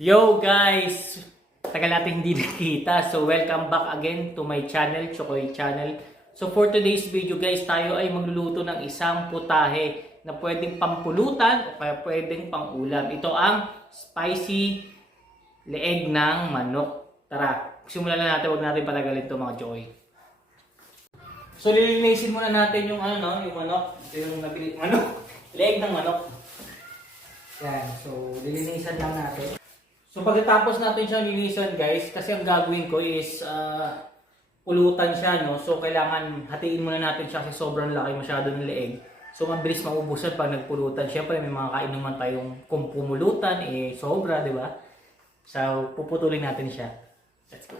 Yo guys! Tagal natin hindi nakita. So welcome back again to my channel, Chokoy Channel. So for today's video guys, tayo ay magluluto ng isang putahe na pwedeng pampulutan o kaya pwedeng pangulam. Ito ang spicy leeg ng manok. Tara, simulan na natin. Huwag natin patagalin ito mga Chokoy. So lilinisin muna natin yung yung manok. Ito yung napili manok. Leeg ng manok. Yan. So lilinisan lang natin. So pagkatapos natin siya linisan guys, kasi ang gagawin ko is pulutan siya, no? So kailangan hatiin muna natin siya kasi sobrang laki masyado ng leeg. So mabilis maubusan pag nagpulutan. Siyempre may mga kainuman tayong kung pumulutan, sobra, di ba? So puputulin natin siya. Let's go.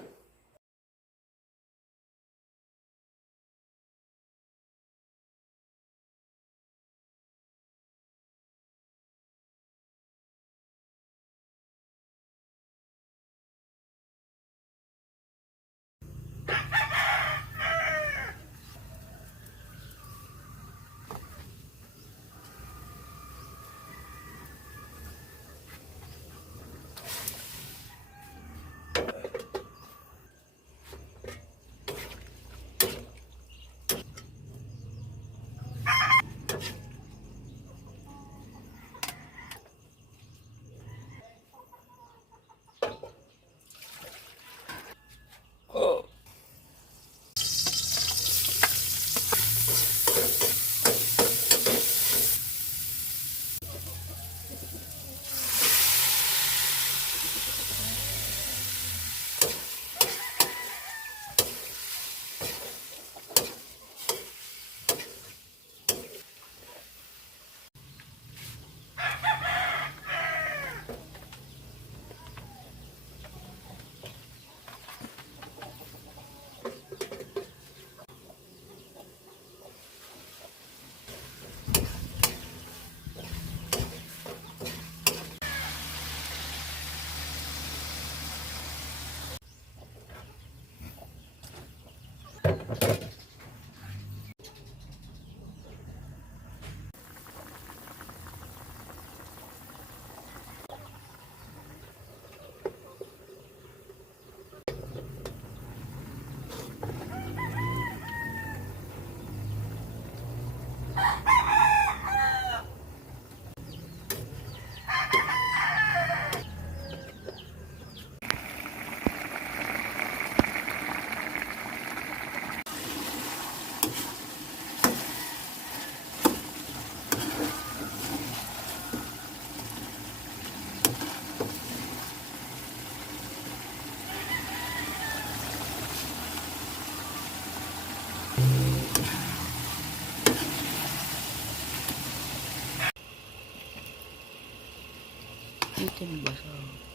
Ito yung basa.